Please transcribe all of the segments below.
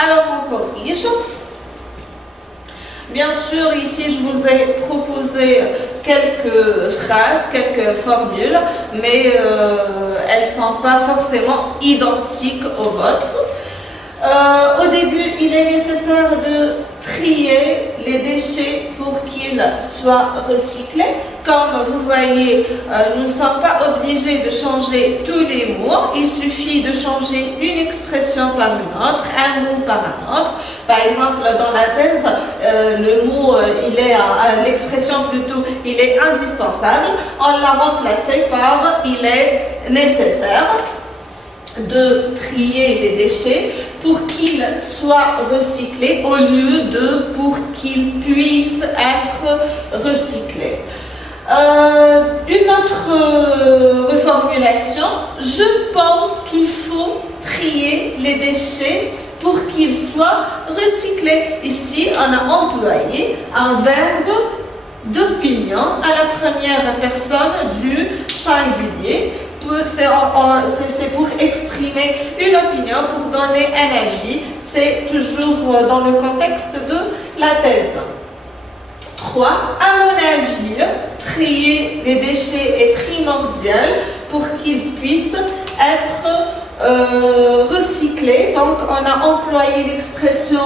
Alors on corrige. Bien sûr, ici je vous ai proposé quelques phrases, quelques formules, mais elles ne sont pas forcément identiques aux vôtres. Au début, il est nécessaire de trier les déchets pour qu'ils soient recyclés. Comme vous voyez, nous ne sommes pas obligés de changer tous les mots. Il suffit de changer une expression par une autre, un mot par un autre. Par exemple, dans la thèse, le mot, l'expression plutôt, il est indispensable. On l'a remplacé par il est nécessaire de trier les déchets pour qu'ils soient recyclés au lieu de pour qu'ils puissent être recyclés. Une autre reformulation, je pense qu'il faut trier les déchets pour qu'ils soient recyclés. Ici, on a employé un verbe d'opinion à la première personne du singulier. C'est pour exprimer une opinion, pour donner un avis. C'est toujours dans le contexte de la thèse. 3. À mon avis, trier les déchets est primordial pour qu'ils puissent être recyclés. Donc, on a employé l'expression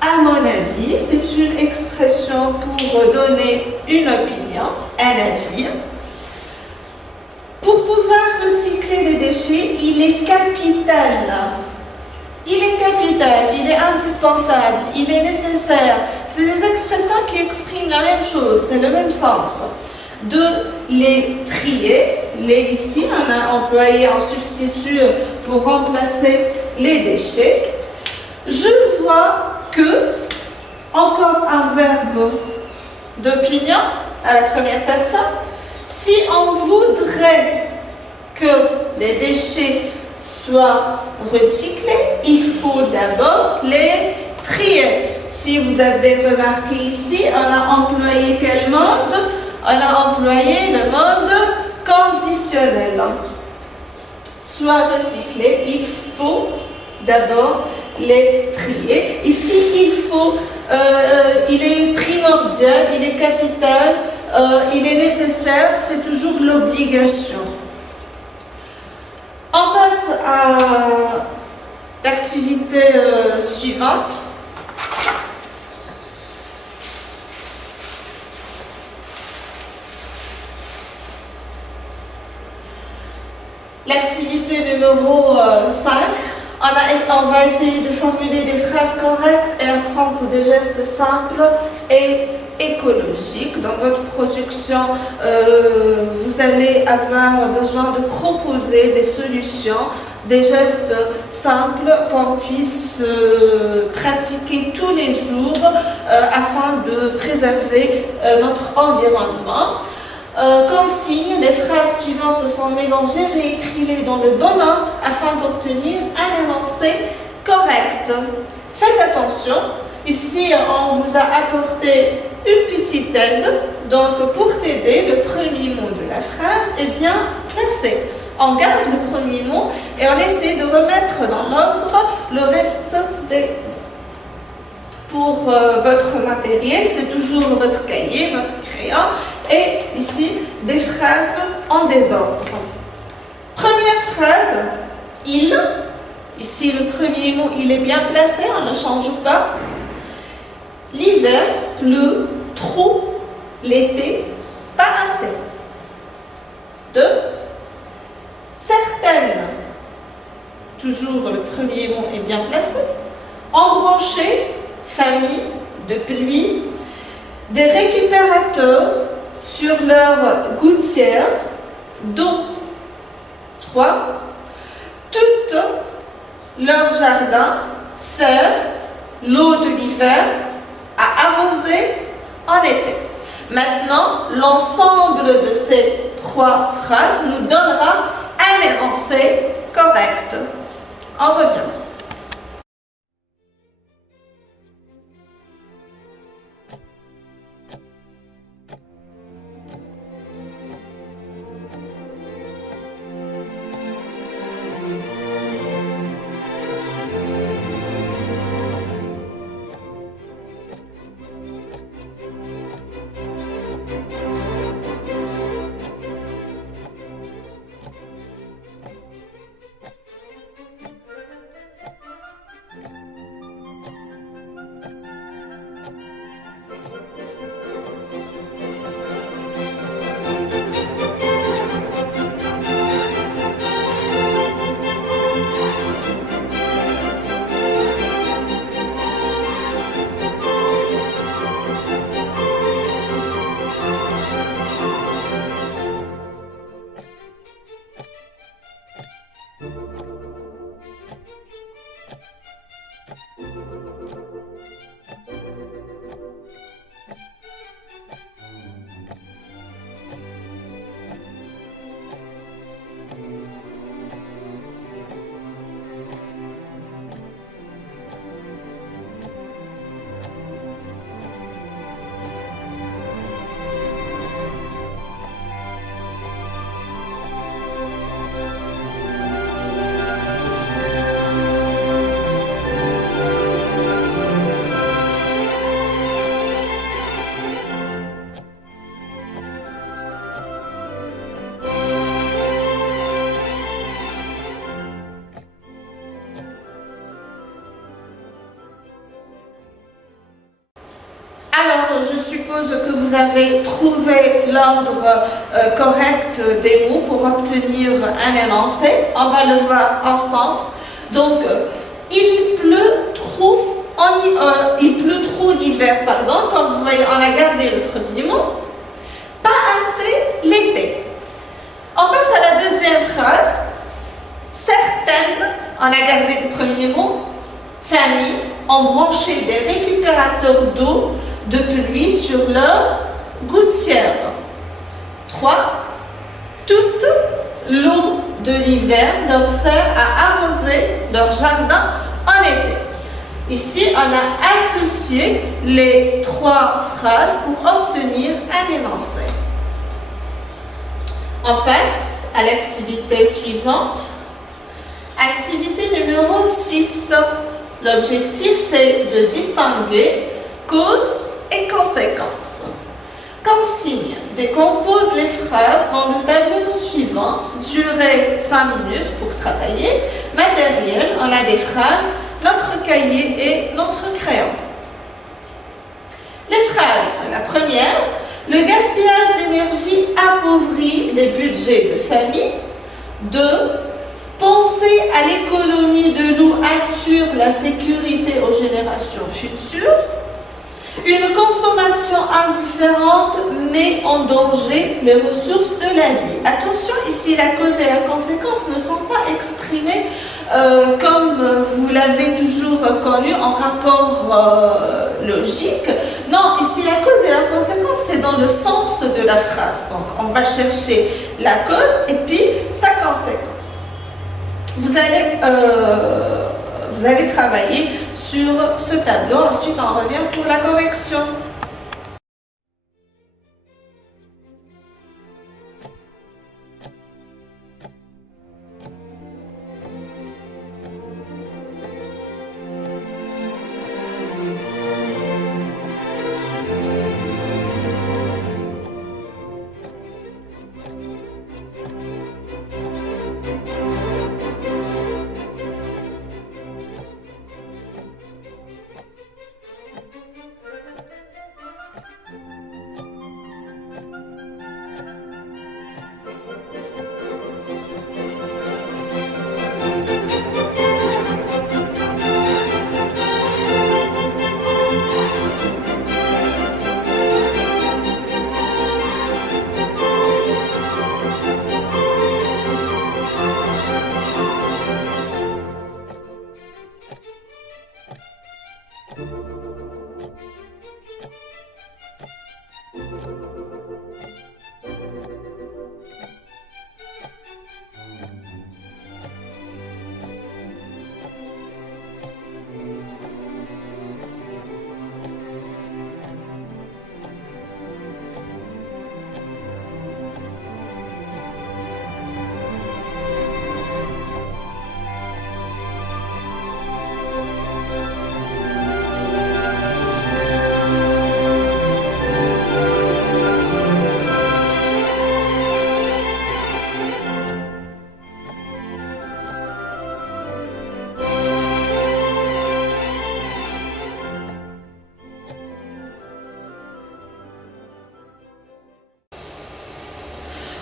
à mon avis. C'est une expression pour donner une opinion, un avis. Pour pouvoir recycler les déchets, il est capital. Il est capital, il est indispensable, il est nécessaire. C'est des expressions qui expriment la même chose, c'est le même sens. De les trier, ici, on a employé un substitut pour remplacer les déchets. Je vois que, encore un verbe d'opinion à la première personne. Si on voudrait que les déchets soient recyclés, il faut d'abord les trier. Si vous avez remarqué ici, on a employé quel mode? On a employé le mode conditionnel. Soit recyclés, il faut d'abord les trier. Ici, il est primordial, il est capital, il est nécessaire, c'est toujours l'obligation. On passe à l'activité suivante. L'activité numéro 5. On va essayer de formuler des phrases correctes et apprendre des gestes simples et écologiques. Dans votre production, vous allez avoir besoin de proposer des solutions, des gestes simples qu'on puisse pratiquer tous les jours afin de préserver notre environnement. Consigne, les phrases suivantes sont mélangées, réécrivez-les dans le bon ordre afin d'obtenir un énoncé correct. Faites attention, ici on vous a apporté une petite aide, donc pour t'aider, le premier mot de la phrase est bien placé. On garde le premier mot et on essaie de remettre dans l'ordre le reste des mots. Pour votre matériel, c'est toujours votre cahier, votre crayon. Et ici, des phrases en désordre. Première phrase, il. Ici, le premier mot, il est bien placé, on ne change pas. L'hiver pleut trop, l'été pas assez. 2. Certaines. Toujours le premier mot est bien placé. Embrancher, famille, de pluie. Des récupérateurs sur leur gouttière d'eau. 3. Tout leur jardin sert l'eau de l'hiver à arroser en été. Maintenant, l'ensemble de ces 3 phrases nous donnera un énoncé correct. On revient. Alors, je suppose que vous avez trouvé l'ordre correct des mots pour obtenir un énoncé. On va le voir ensemble. Donc, il pleut trop l'hiver, pardon. Comme vous voyez, on a gardé le premier mot. Pas assez l'été. On passe à la deuxième phrase. Certaines, on a gardé le premier mot. Familles ont branché des récupérateurs d'eau de pluie sur leur gouttière. 3. Toute l'eau de l'hiver leur sert à arroser leur jardin en été. Ici, on a associé les 3 phrases pour obtenir un énoncé. On passe à l'activité suivante. Activité numéro 6. L'objectif, c'est de distinguer cause et conséquences. Comme signe, décompose les phrases dans le tableau suivant. Durée 5 minutes pour travailler. Matériel, on a des phrases, notre cahier et notre crayon. Les phrases, la première, le gaspillage d'énergie appauvrit les budgets de famille. 2. Penser à l'économie de l'eau assure la sécurité aux générations futures. Une consommation indifférente met en danger les ressources de la vie. Attention, ici la cause et la conséquence ne sont pas exprimées comme vous l'avez toujours connu en rapport logique. Non, ici la cause et la conséquence, c'est dans le sens de la phrase. Donc on va chercher la cause et puis sa conséquence. Vous allez travailler sur ce tableau. Ensuite, on revient pour la correction.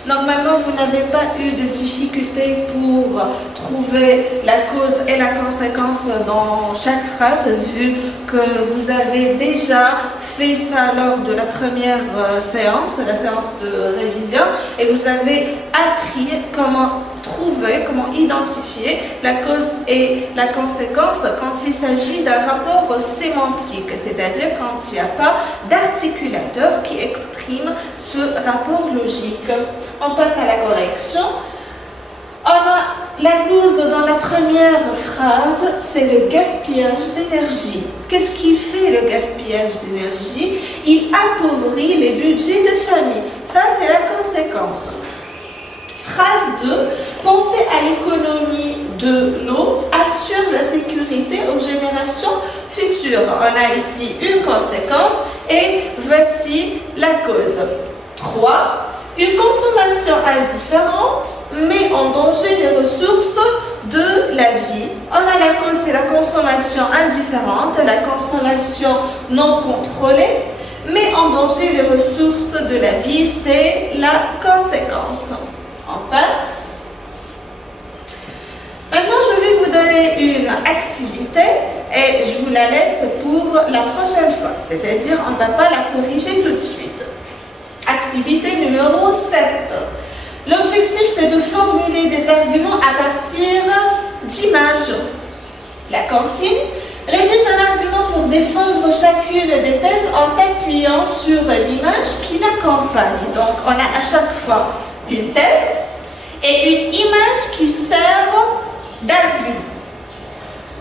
Normalement, vous n'avez pas eu de difficulté pour trouver la cause et la conséquence dans chaque phrase, vu que vous avez déjà fait ça lors de la première séance, la séance de révision, et vous avez appris comment trouver, comment identifier la cause et la conséquence quand il s'agit d'un rapport sémantique, c'est-à-dire quand il n'y a pas d'articulateur qui exprime ce rapport logique. On passe à la correction. On a la cause dans la première phrase, c'est le gaspillage d'énergie. Qu'est-ce qu'il fait le gaspillage d'énergie? Il appauvrit les budgets de famille. Ça, c'est la conséquence. Phrase 2, penser à l'économie de l'eau assure la sécurité aux générations futures. On a ici une conséquence et voici la cause. 3, une consommation indifférente met en danger les ressources de la vie. On a la cause, c'est la consommation indifférente, la consommation non contrôlée, met en danger les ressources de la vie, c'est la conséquence. On passe. Maintenant, je vais vous donner une activité et je vous la laisse pour la prochaine fois. C'est-à-dire, on ne va pas la corriger tout de suite. Activité numéro 7. L'objectif, c'est de formuler des arguments à partir d'images. La consigne, rédige un argument pour défendre chacune des thèses en t'appuyant sur l'image qui l'accompagne. Donc, on a à chaque fois une thèse et une image qui sert d'argument.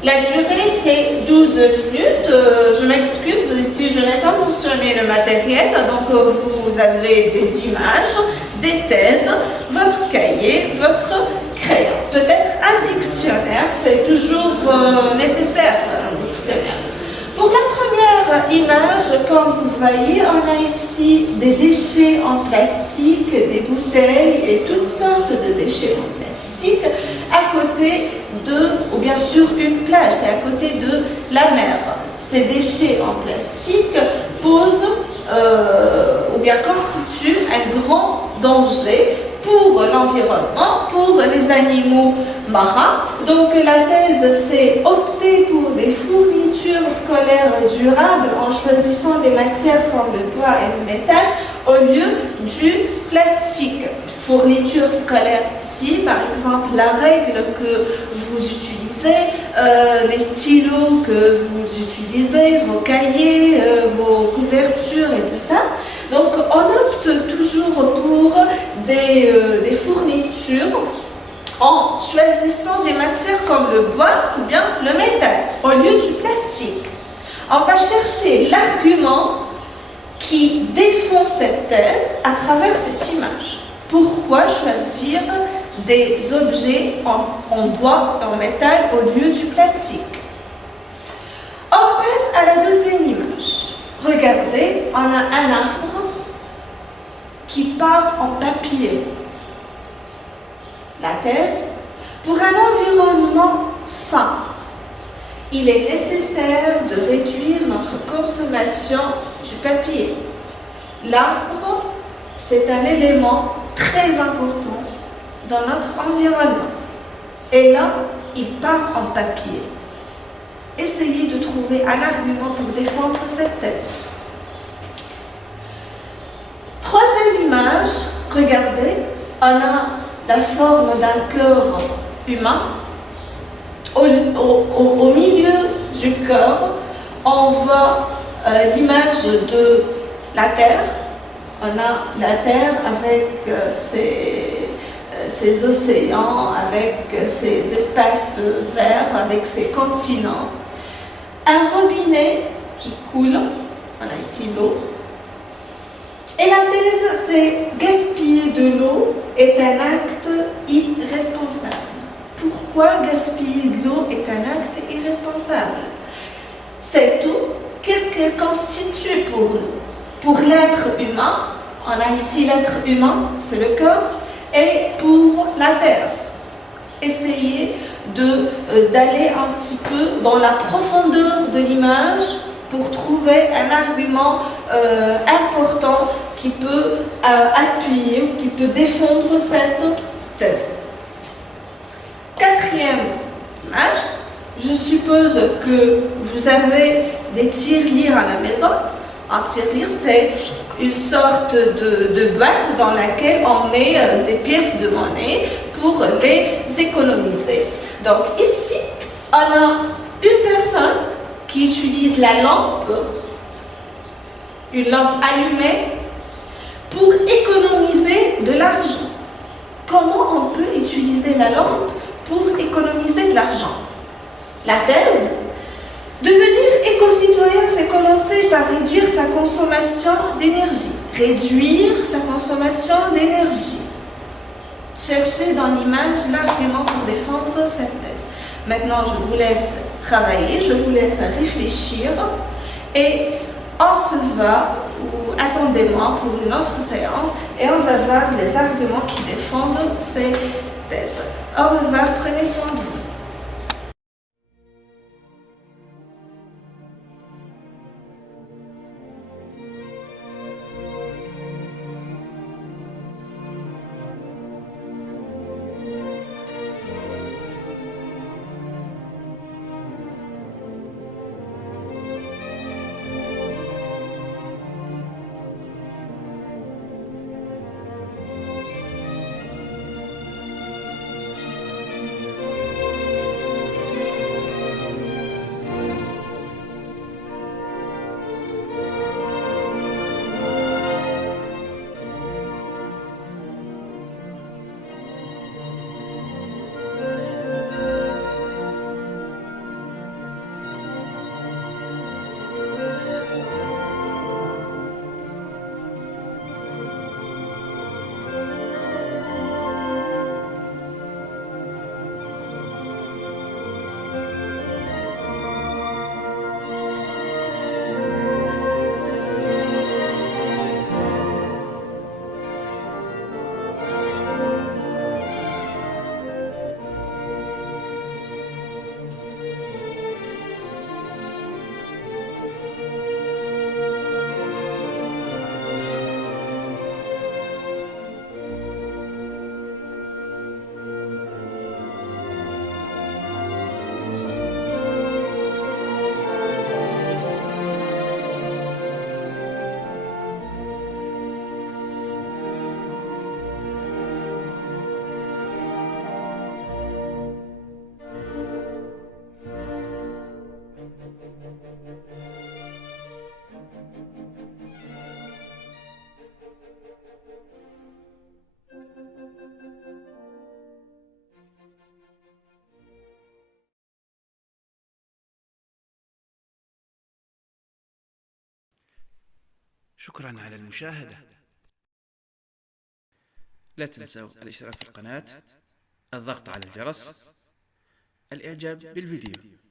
La durée, c'est 12 minutes. Je m'excuse, ici, je n'ai pas mentionné le matériel. Donc, vous avez des images, des thèses, votre cahier, votre crayon. Peut-être un dictionnaire, c'est toujours nécessaire, un dictionnaire. Pour la première image, comme vous voyez, on a ici des déchets en plastique, des bouteilles et toutes sortes de déchets en plastique à côté de, ou bien sur une plage, c'est à côté de la mer. Ces déchets en plastique posent ou bien constituent un grand danger pour l'environnement, pour les animaux marins. Donc la thèse, c'est opter pour des fournitures scolaires durables en choisissant des matières comme le bois et le métal au lieu du plastique. Fournitures scolaires ici, par exemple la règle que vous utilisez, les stylos que vous utilisez, vos cahiers, vos couvertures et tout ça. Donc on opte toujours pour des fournitures en choisissant des matières comme le bois ou bien le métal au lieu du plastique. On va chercher l'argument qui défend cette thèse à travers cette image. Pourquoi choisir des objets en bois et en métal au lieu du plastique? On passe à la deuxième image. Regardez, on a un arbre qui part en papier. La thèse, pour un environnement sain, il est nécessaire de réduire notre consommation du papier. L'arbre, c'est un élément très important dans notre environnement. Et là, il part en papier. Essayez de trouver un argument pour défendre cette thèse. Troisième image, regardez, on a la forme d'un cœur humain. Au milieu du cœur, on voit l'image de la Terre. On a la Terre avec ses océans, avec ses espaces verts, avec ses continents. Un robinet qui coule, on a ici l'eau. Et la thèse, c'est gaspiller de l'eau est un acte irresponsable. Pourquoi gaspiller de l'eau est un acte irresponsable? C'est tout. Qu'est-ce qu'elle constitue pour nous? Pour l'être humain, on a ici l'être humain, c'est le cœur, et pour la terre. Essayez d'aller un petit peu dans la profondeur de l'image pour trouver un argument important qui peut appuyer ou qui peut défendre cette thèse. Quatrième image, je suppose que vous avez des tirelires à la maison. Un tirelire, c'est une sorte de boîte dans laquelle on met des pièces de monnaie pour les économiser. Donc ici, on a une personne qui utilise la lampe, une lampe allumée, pour économiser de l'argent. Comment on peut utiliser la lampe pour économiser de l'argent? La thèse: devenir éco-citoyen, c'est commencer par réduire sa consommation d'énergie. Réduire sa consommation d'énergie. Cherchez dans l'image l'argument pour défendre cette thèse. Maintenant, je vous laisse travailler, je vous laisse réfléchir et on se va, ou attendez-moi pour une autre séance et on va voir les arguments qui défendent ces thèses. Au revoir, prenez soin de vous. شكرا على المشاهدة. لا تنسوا الاشتراك في القناة، الضغط على الجرس، الإعجاب بالفيديو.